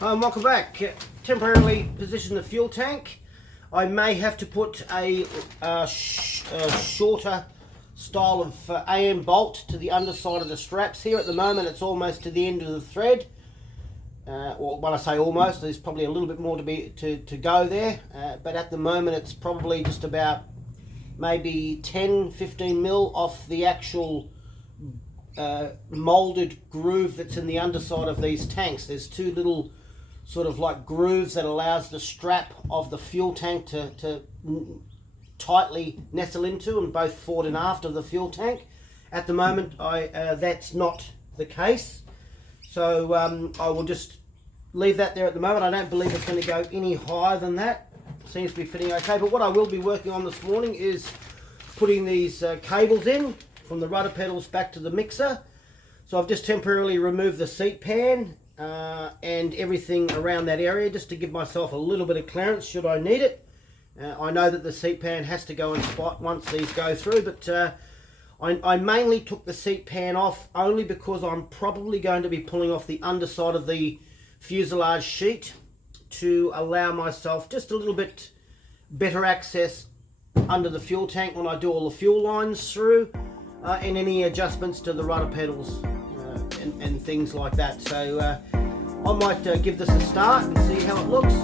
Welcome back. Temporarily position the fuel tank. I may have to put a shorter style of AM bolt to the underside of the straps here. At the moment it's almost to the end of the thread. Or when I say almost, there's probably a little bit more to go there. But at the moment it's probably just about maybe 10-15 mil off the actual molded groove that's in the underside of these tanks. There's two little sort of like grooves that allows the strap of the fuel tank to tightly nestle into, and both forward and aft of the fuel tank. At the moment that's not the case, so I will just leave that there at the moment. I don't believe it's going to go any higher than that. Seems to be fitting okay, but what I will be working on this morning is putting these cables in from the rudder pedals back to the mixer. So I've just temporarily removed the seat pan and everything around that area, just to give myself a little bit of clearance should I need it. I know that the seat pan has to go in spot once these go through, but I mainly took the seat pan off only because I'm probably going to be pulling off the underside of the fuselage sheet to allow myself just a little bit better access under the fuel tank when I do all the fuel lines through, and any adjustments to the rudder pedals and things like that. So I might give this a start and see how it looks.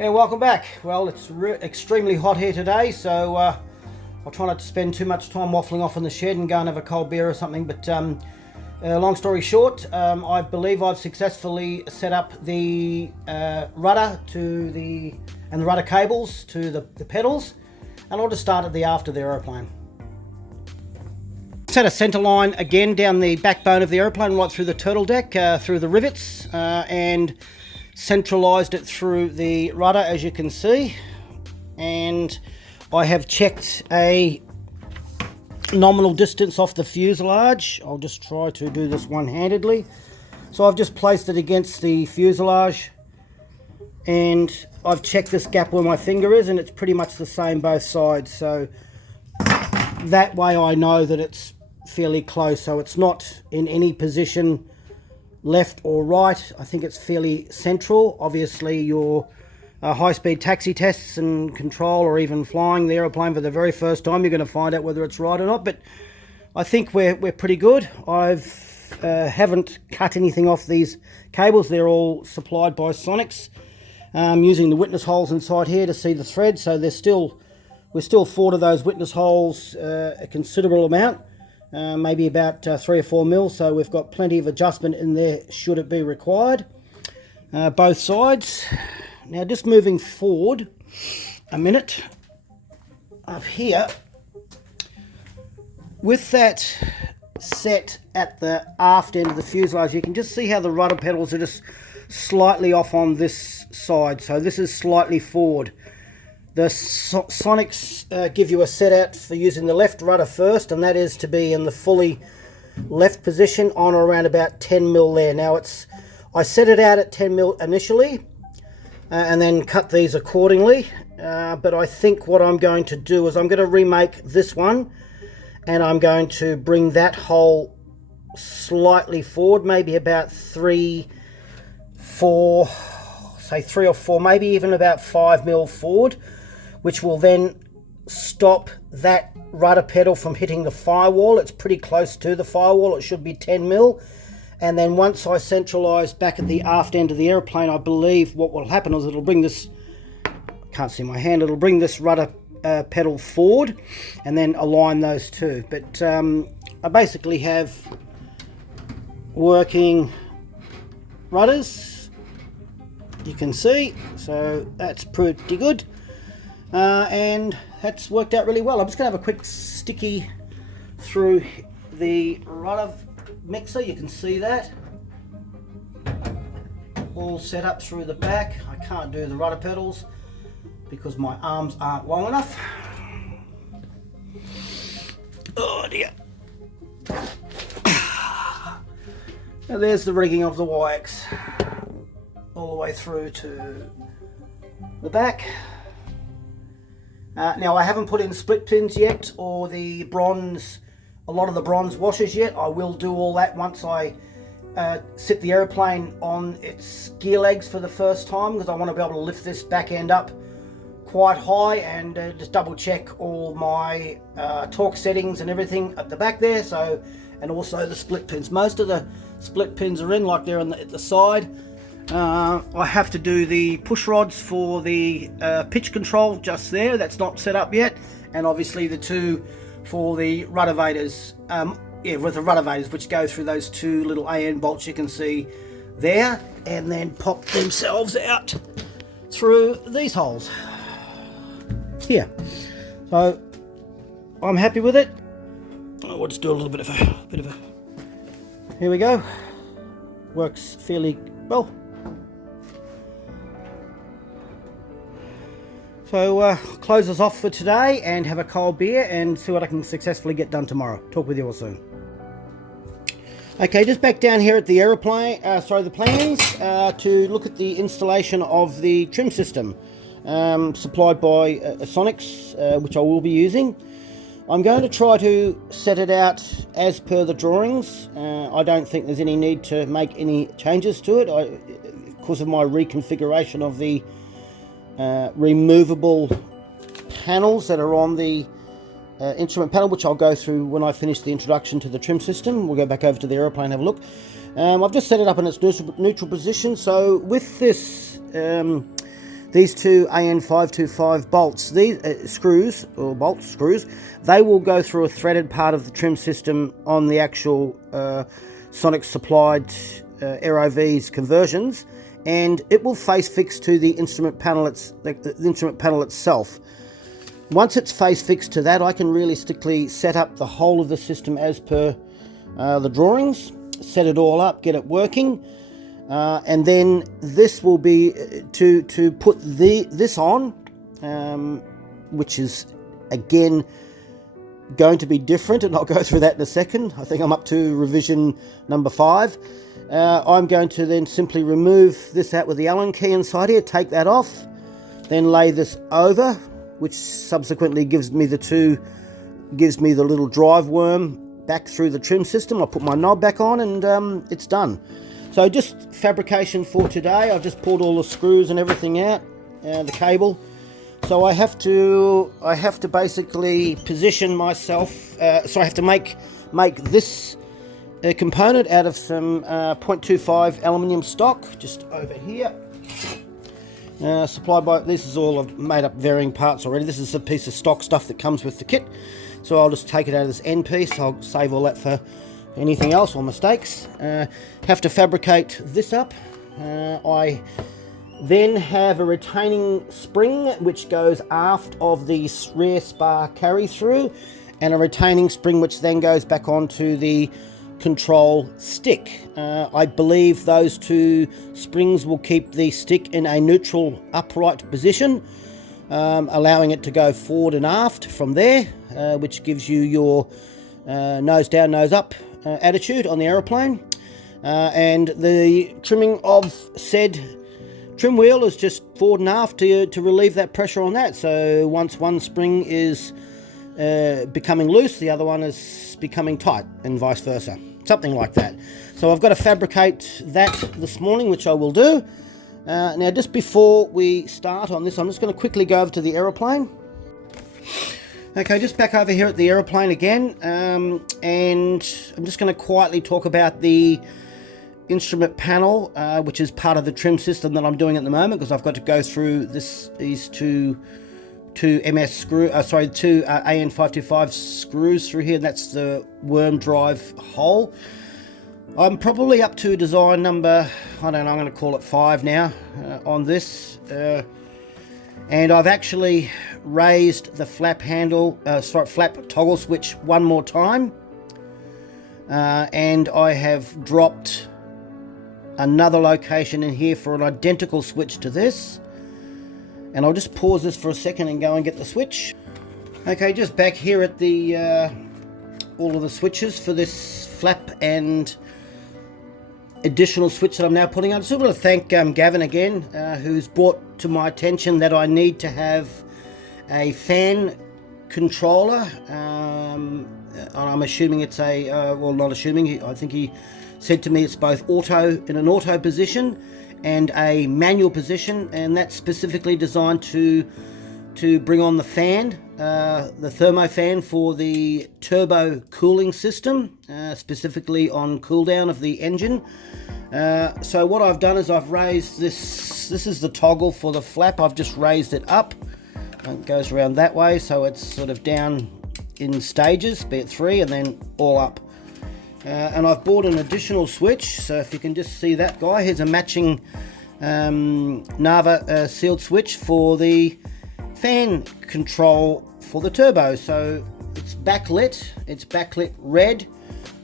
And welcome back. Well, it's extremely hot here today, so I'll try not to spend too much time waffling off in the shed and go and have a cold beer or something. But long story short, I believe I've successfully set up the rudder and the rudder cables to the pedals, and I'll just start at the aft of the aeroplane. Set a centre line again down the backbone of the aeroplane, right through the turtle deck, through the rivets, and centralized it through the rudder, as you can see. And I have checked a nominal distance off the fuselage. I'll just try to do this one-handedly. So I've just placed it against the fuselage, and I've checked this gap where my finger is, and it's pretty much the same both sides. So that way I know that it's fairly close. So it's not in any position left or right. I think it's fairly central. Obviously your high-speed taxi tests and control, or even flying the aeroplane for the very first time, you're going to find out whether it's right or not, but I think we're pretty good. I've haven't cut anything off these cables. They're all supplied by Sonex, using the witness holes inside here to see the thread. So we're still forward of those witness holes a considerable amount. Maybe about 3 or 4 mil, so we've got plenty of adjustment in there should it be required, both sides. Now just moving forward a minute, up here, with that set at the aft end of the fuselage, you can just see how the rudder pedals are just slightly off on this side, so this is slightly forward. The Sonex give you a set out for using the left rudder first, and that is to be in the fully left position on or around about 10 mil there. Now I set it out at 10 mil initially, and then cut these accordingly. But I think what I'm going to do is I'm going to remake this one, and I'm going to bring that hole slightly forward, maybe about 3 or 4, maybe even about 5 mil forward, which will then stop that rudder pedal from hitting the firewall. It's pretty close to the firewall. It should be 10 mil. And then once I centralise back at the aft end of the airplane, I believe what will happen is it'll bring this, can't see my hand, it'll bring this rudder pedal forward and then align those two. But I basically have working rudders, you can see, so that's pretty good. And that's worked out really well. I'm just going to have a quick sticky through the rudder mixer. You can see that all set up through the back. I can't do the rudder pedals because my arms aren't long enough. Oh dear. Now there's the rigging of the Waiex all the way through to the back. Now I haven't put in split pins yet, or the bronze, a lot of the bronze washers yet. I will do all that once I sit the airplane on its gear legs for the first time, because I want to be able to lift this back end up quite high and just double check all my torque settings and everything at the back there. So, and also the split pins. Most of the split pins are in, like they're on at the side. I have to do the push rods for the pitch control just there. That's not set up yet, and obviously the two for the ruddervators. With the ruddervators, which go through those two little AN bolts you can see there, and then pop themselves out through these holes here. So I'm happy with it. We'll just do a little bit of a. Here we go. Works fairly well. So close us off for today and have a cold beer and see what I can successfully get done tomorrow. Talk with you all soon. Okay, just back down here at the aeroplane, the planes, to look at the installation of the trim system supplied by Sonex, which I will be using. I'm going to try to set it out as per the drawings. I don't think there's any need to make any changes to it because of my reconfiguration of the removable panels that are on the instrument panel, which I'll go through when I finish the introduction to the trim system. We'll go back over to the aeroplane and have a look. I've just set it up in its neutral position. So with this, these two AN525 bolts, these screws, they will go through a threaded part of the trim system on the actual Sonex supplied AeroV's conversions, and it will face fixed to the instrument panel. The instrument panel itself. Once it's face fixed to that, I can realistically set up the whole of the system as per the drawings, set it all up, get it working, and then this will be to put this on, which is again going to be different, and I'll go through that in a second. I think I'm up to revision number 5. I'm going to then simply remove this out with the Allen key inside here, take that off, then lay this over, which subsequently gives me the little drive worm back through the trim system. I'll put my knob back on, and it's done. So just fabrication for today. I've just pulled all the screws and everything out, the cable. So I have to basically position myself. So I have to make this component out of some 0.25 aluminium stock, just over here. Supplied by, this is all I've made up varying parts already. This is a piece of stock stuff that comes with the kit. So I'll just take it out of this end piece. I'll save all that for anything else or mistakes. Have to fabricate this up. I then have a retaining spring which goes aft of the rear spar carry through, and a retaining spring which then goes back onto the control stick. I believe those two springs will keep the stick in a neutral upright position, allowing it to go forward and aft from there, which gives you your nose down, nose up attitude on the aeroplane. And the trimming of said trim wheel is just forward and aft to relieve that pressure on that. So once one spring is becoming loose, the other one is becoming tight, and vice versa. Something like that. So I've got to fabricate that this morning, which I will do. Now, just before we start on this, I'm just going to quickly go over to the aeroplane. Okay, just back over here at the aeroplane again, and I'm just going to quietly talk about the instrument panel, which is part of the trim system that I'm doing at the moment, because I've got to go through these two MS screw, two AN525 screws through here, and that's the worm drive hole. I'm probably up to design number, I don't know, I'm going to call it 5 now on this, and I've actually raised the flap handle, flap toggle switch one more time, and I have dropped another location in here for an identical switch to this. And I'll just pause this for a second and go and get the switch. Okay, just back here at the all of the switches for this flap and additional switch that I'm now putting on. I just want to thank Gavin again, who's brought to my attention that I need to have a fan controller. And I'm assuming it's a, well, not assuming, I think he said to me it's both in an auto position and a manual position, and that's specifically designed to bring on the fan, the thermo fan for the turbo cooling system, specifically on cool down of the engine. So what I've done is I've raised this is the toggle for the flap. I've just raised it up, and it goes around that way, so it's sort of down in stages, be it 3 and then all up. And I've bought an additional switch, so if you can just see that guy, here's a matching Nava sealed switch for the fan control for the turbo. So it's backlit red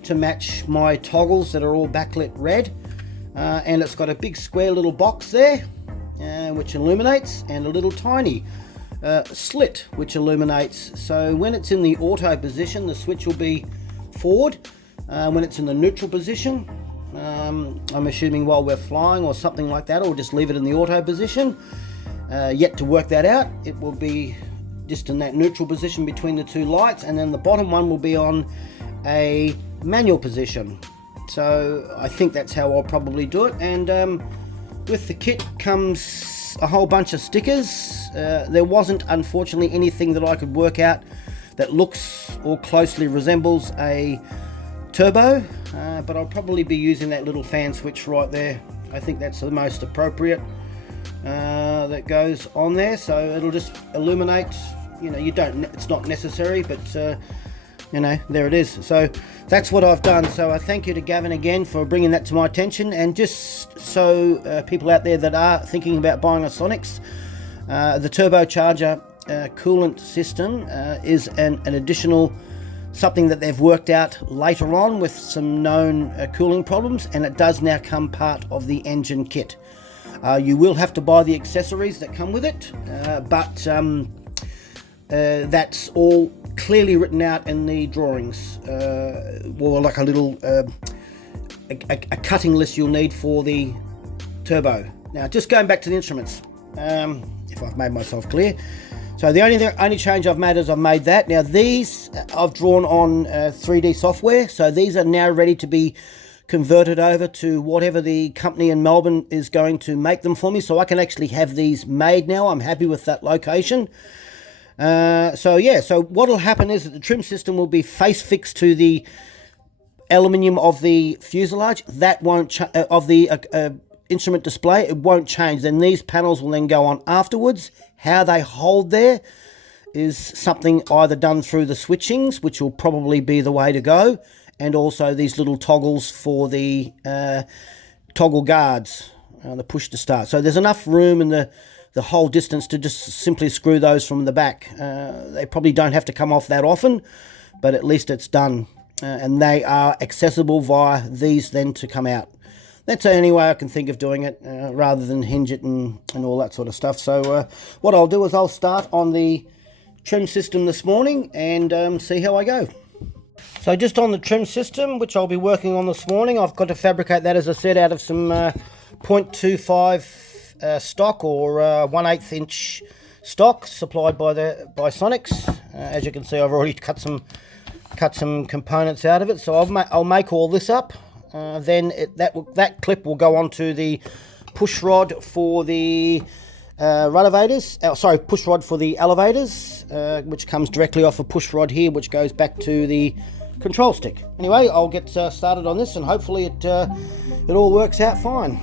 to match my toggles that are all backlit red, and it's got a big square little box there which illuminates, and a little tiny slit which illuminates. So when it's in the auto position, the switch will be forward. When it's in the neutral position, I'm assuming while we're flying or something like that, or just leave it in the auto position, yet to work that out, it will be just in that neutral position between the two lights, and then the bottom one will be on a manual position. So I think that's how I'll probably do it. And with the kit comes a whole bunch of stickers. There wasn't, unfortunately, anything that I could work out that looks or closely resembles a turbo, but I'll probably be using that little fan switch right there. I think that's the most appropriate that goes on there, so it'll just illuminate. You know, it's not necessary, but you know, there it is. So that's what I've done. So I thank you to Gavin again for bringing that to my attention. And just so people out there that are thinking about buying a Sonex, the turbocharger coolant system is an additional something that they've worked out later on with some known cooling problems, and it does now come part of the engine kit. You will have to buy the accessories that come with it, but that's all clearly written out in the drawings, or like a little a cutting list you'll need for the turbo. Now, just going back to the instruments, if I've made myself clear. So the only change I've made is I've made that. Now these I've drawn on 3D software, so these are now ready to be converted over to whatever the company in Melbourne is going to make them for me, so I can actually have these made now. I'm happy with that location. So yeah, so what will happen is that the trim system will be face fixed to the aluminium of the fuselage. That won't of the instrument display, it won't change. Then these panels will then go on afterwards. How they hold there is something either done through the switchings, which will probably be the way to go, and also these little toggles for the toggle guards, the push to start. So there's enough room in the whole distance to just simply screw those from the back. They probably don't have to come off that often, but at least it's done, and they are accessible via these then to come out. That's the only way I can think of doing it, rather than hinge it and all that sort of stuff. So what I'll do is I'll start on the trim system this morning and see how I go. So just on the trim system, which I'll be working on this morning, I've got to fabricate that, as I said, out of some 0.25 stock or 1/8 inch stock supplied by Sonex. As you can see, I've already cut some components out of it, so I'll make all this up. Then that clip will go onto the push rod for the push rod for the elevators, which comes directly off a push rod here, which goes back to the control stick. Anyway, I'll get started on this, and hopefully it all works out fine.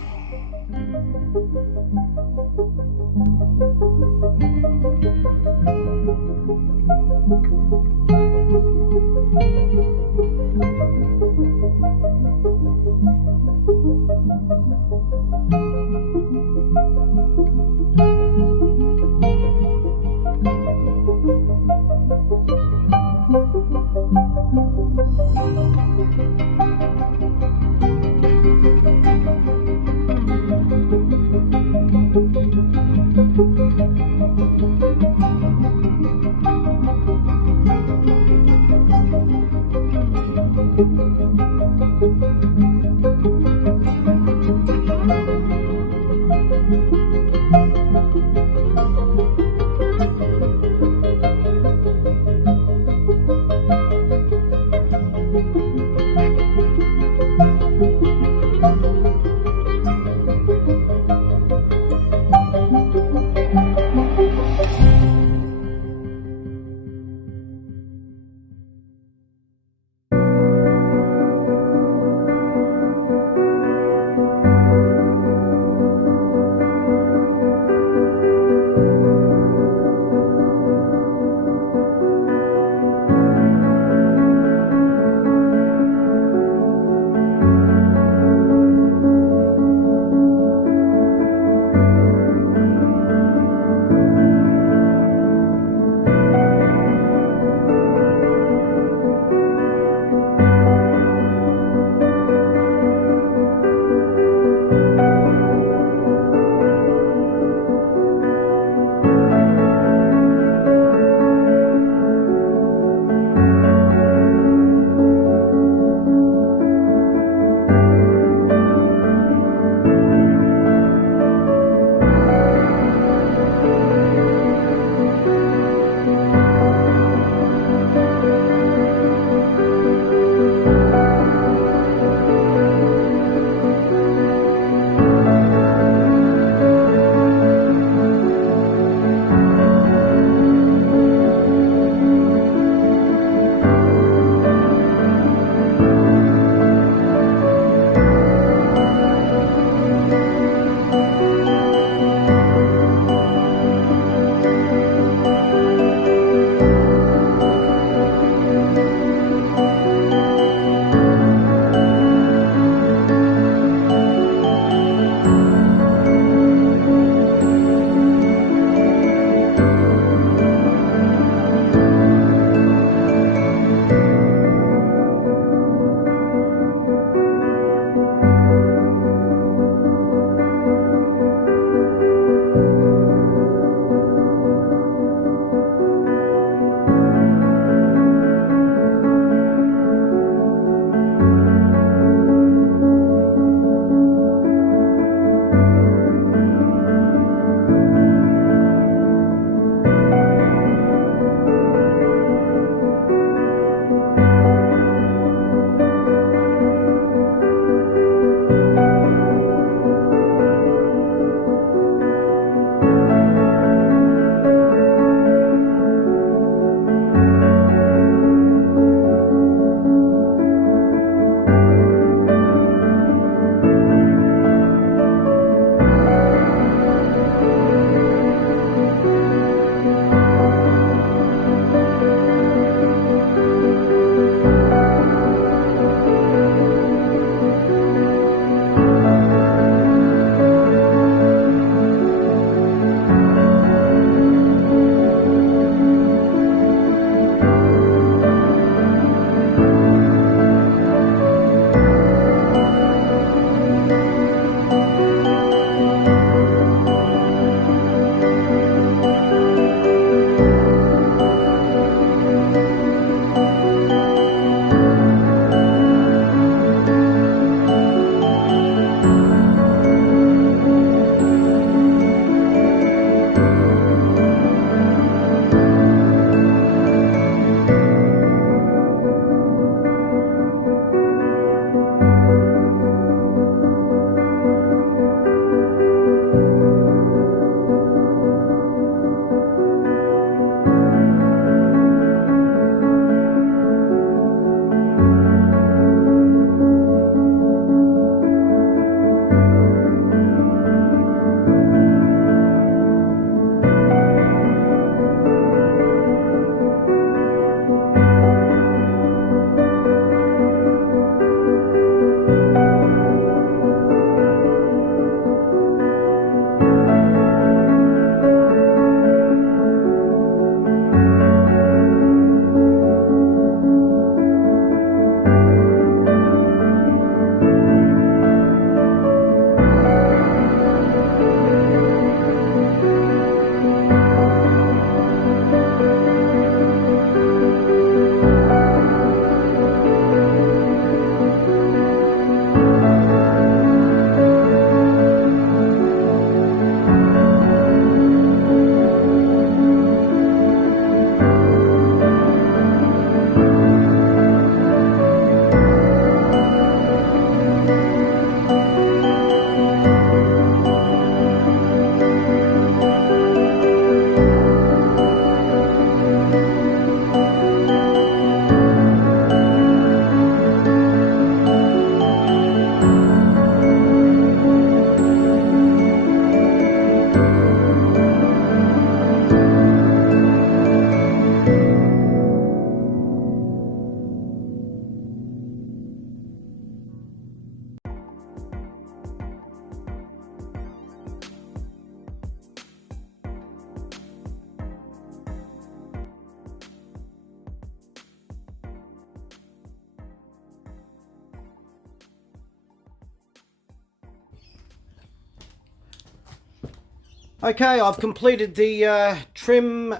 Okay, I've completed the trim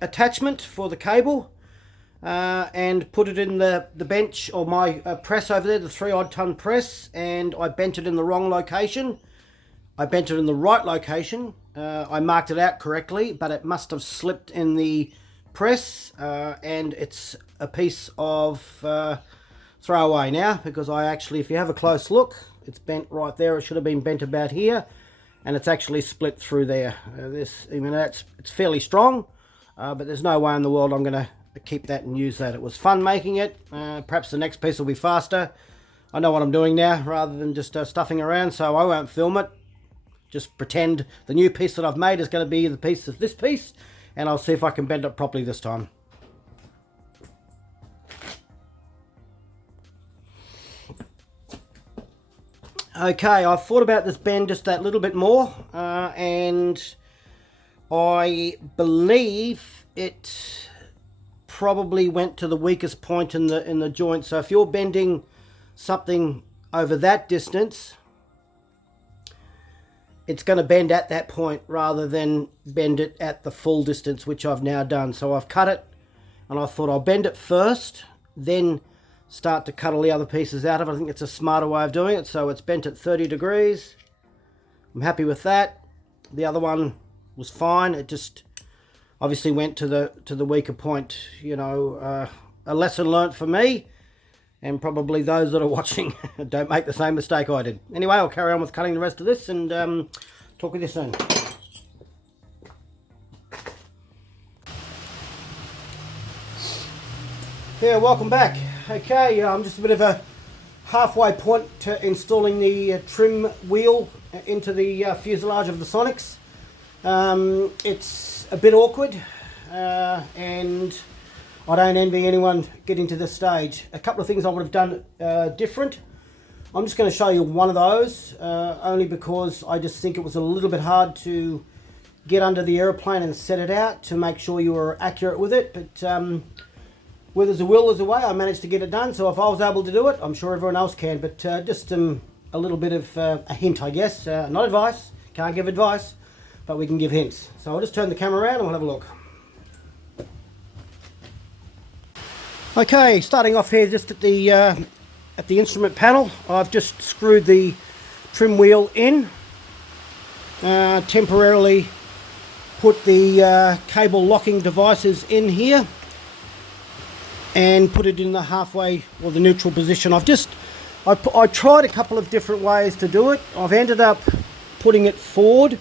attachment for the cable and put it in the bench, or my press over there, the 3 odd ton press, and I bent it in the wrong location. I bent it in the right location. I marked it out correctly, but it must have slipped in the press, and it's a piece of throwaway now, because I actually, if you have a close look, it's bent right there. It should have been bent about here, and it's actually split through there. It's fairly strong, but there's no way in the world I'm going to keep that and use that. It was fun making it. Perhaps the next piece will be faster. I know what I'm doing now, rather than just stuffing around, so I won't film it. Just pretend the new piece that I've made is going to be the piece of this piece, and I'll see if I can bend it properly this time. Okay, I've thought about this bend just that little bit more, and I believe it probably went to the weakest point in the joint. So if you're bending something over that distance, it's going to bend at that point rather than bend it at the full distance, which I've now done. So I've cut it, and I thought I'll bend it first, then start to cut all the other pieces out of it. I think it's a smarter way of doing it. So it's bent at 30 degrees. I'm happy with that. The other one was fine. It just obviously went to the weaker point. You know, a lesson learnt for me, and probably those that are watching don't make the same mistake I did. Anyway, I'll carry on with cutting the rest of this, and talk with you soon. Yeah, welcome back. Okay, I'm just a bit of a halfway point to installing the trim wheel into the fuselage of the Sonex. It's a bit awkward, and I don't envy anyone getting to this stage. A couple of things I would have done different. I'm just going to show you one of those, only because I just think it was a little bit hard to get under the aeroplane and set it out to make sure you were accurate with it. But where there's a will, there's a way. I managed to get it done, so if I was able to do it, I'm sure everyone else can. But just a little bit of a hint, I guess. Not advice, can't give advice, but we can give hints. So I'll just turn the camera around and we'll have a look. Okay, starting off here just at the instrument panel, I've just screwed the trim wheel in, temporarily put the cable locking devices in here, and put it in the halfway or the neutral position. I tried a couple of different ways to do it. I've ended up putting it forward,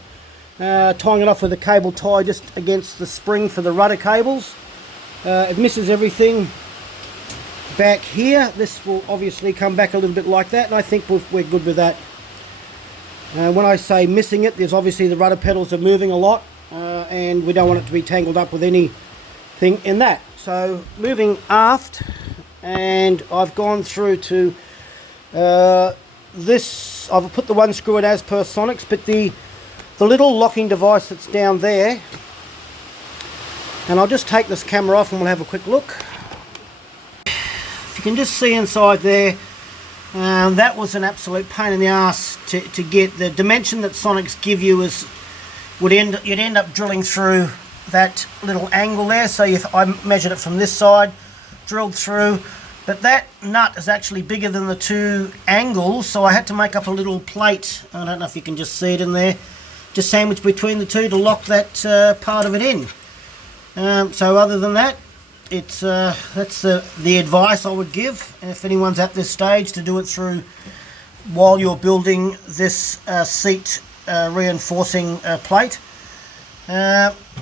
tying it off with a cable tie just against the spring for the rudder cables. It misses everything back here. This will obviously come back a little bit like that, and I think we're good with that. When I say missing it, there's obviously the rudder pedals are moving a lot, and we don't want it to be tangled up with anything in that. So moving aft, and I've gone through to this. I've put the one screw in as per Sonex, but the little locking device that's down there, and I'll just take this camera off and we'll have a quick look. If you can just see inside there, that was an absolute pain in the ass to get. The dimension that Sonex give you you'd end up drilling through that little angle there. So I measured it from this side, drilled through, but that nut is actually bigger than the two angles, so I had to make up a little plate. I don't know if you can just see it in there, just sandwiched between the two to lock that part of it in. So other than that, that's the advice I would give if anyone's at this stage, to do it through while you're building this seat reinforcing plate.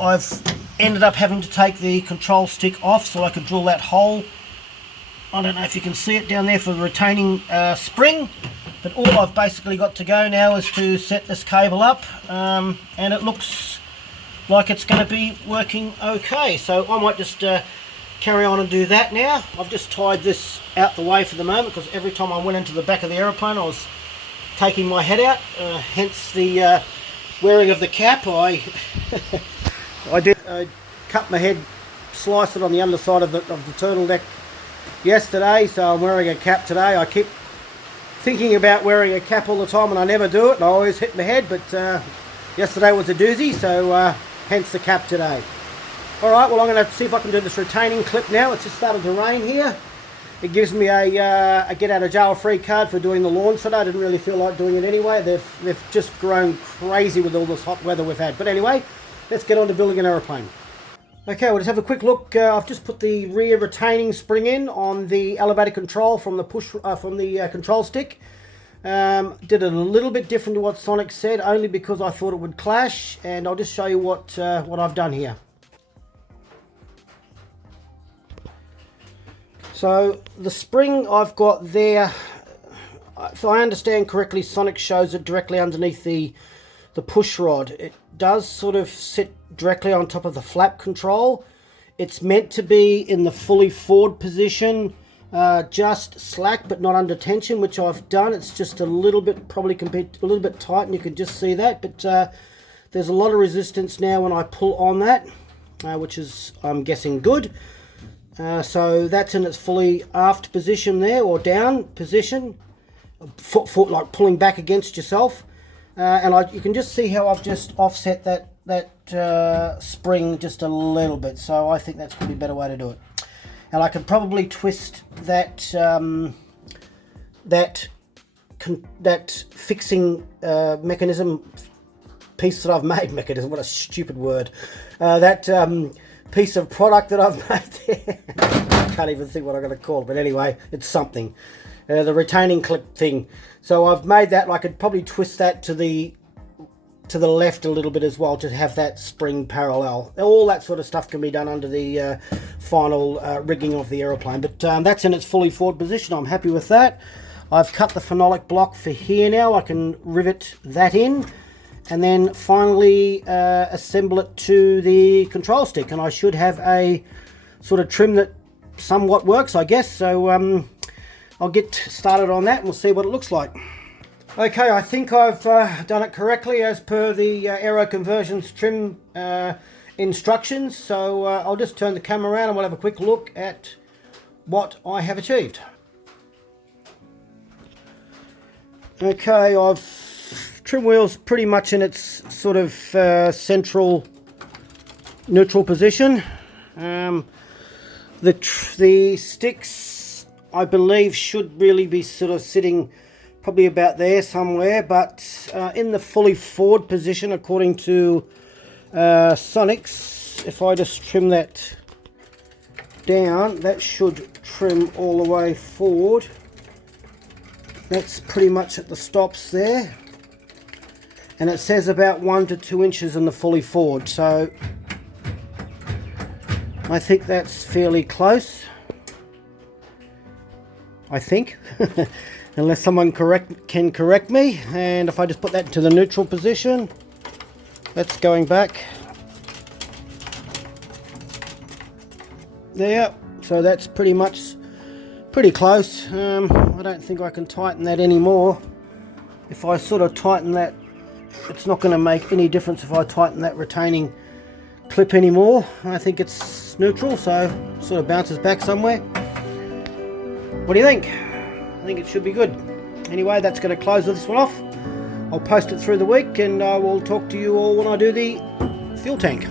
I've ended up having to take the control stick off so I could drill that hole. I don't know if you can see it down there for the retaining spring, but all I've basically got to go now is to set this cable up, and it looks like it's going to be working okay. So I might just carry on and do that now. I've just tied this out the way for the moment, because every time I went into the back of the aeroplane I was taking my head out, hence the wearing of the cap. I did cut my head, slice it on the underside of the turtle deck yesterday, so I'm wearing a cap today. I keep thinking about wearing a cap all the time and I never do it, and I always hit my head, but Yesterday was a doozy, so hence the cap today. Alright, well I'm going to see if I can do this retaining clip now. It's just started to rain here. It gives me a get out of jail free card for doing the lawn today. I didn't really feel like doing it anyway. They've just grown crazy with all this hot weather we've had. But anyway, let's get on to building an aeroplane. Okay, we'll just have a quick look. I've just put the rear retaining spring in on the elevator control from the control stick. Did it a little bit different to what Sonex said, only because I thought it would clash, and I'll just show you what I've done here. So the spring I've got there, if I understand correctly, Sonex shows it directly underneath the push rod. It does sort of sit directly on top of the flap control. It's meant to be in the fully forward position, just slack but not under tension, which I've done. It's just a little bit, probably a little bit tight, and you can just see that, but there's a lot of resistance now when I pull on that, which is, I'm guessing, good. So that's in its fully aft position there, or down position, foot like pulling back against yourself, and you can just see how I've just offset that spring just a little bit. So I think that's probably a better way to do it. And I could probably twist that fixing mechanism piece that I've made. Mechanism, what a stupid word. Piece of product that I've made there. I can't even think what I'm going to call it, but anyway, it's something. The retaining clip thing. So I've made that. I could probably twist that to the left a little bit as well, to have that spring parallel. All that sort of stuff can be done under the final rigging of the aeroplane, but that's in its fully forward position. I'm happy with that. I've cut the phenolic block for here now. I can rivet that in, and then finally assemble it to the control stick, and I should have a sort of trim that somewhat works, I guess. So I'll get started on that and we'll see what it looks like. Okay, I think I've done it correctly as per the Aero Conversions trim instructions, so I'll just turn the camera around and we'll have a quick look at what I have achieved. Okay, trim wheels pretty much in its sort of central neutral position. The sticks, I believe, should really be sort of sitting probably about there somewhere, but in the fully forward position according to Sonex, if I just trim that down, that should trim all the way forward. That's pretty much at the stops there, and it says about 1 to 2 inches in the fully forward, so I think that's fairly close, I think. Unless someone can correct me. And if I just put that to the neutral position, that's going back there, so that's pretty close. I don't think I can tighten that anymore. If I sort of tighten that, it's not going to make any difference if I tighten that retaining clip anymore. I think it's neutral, so it sort of bounces back somewhere. What do you think? I think it should be good. Anyway, that's going to close this one off. I'll post it through the week, and I will talk to you all when I do the fuel tank.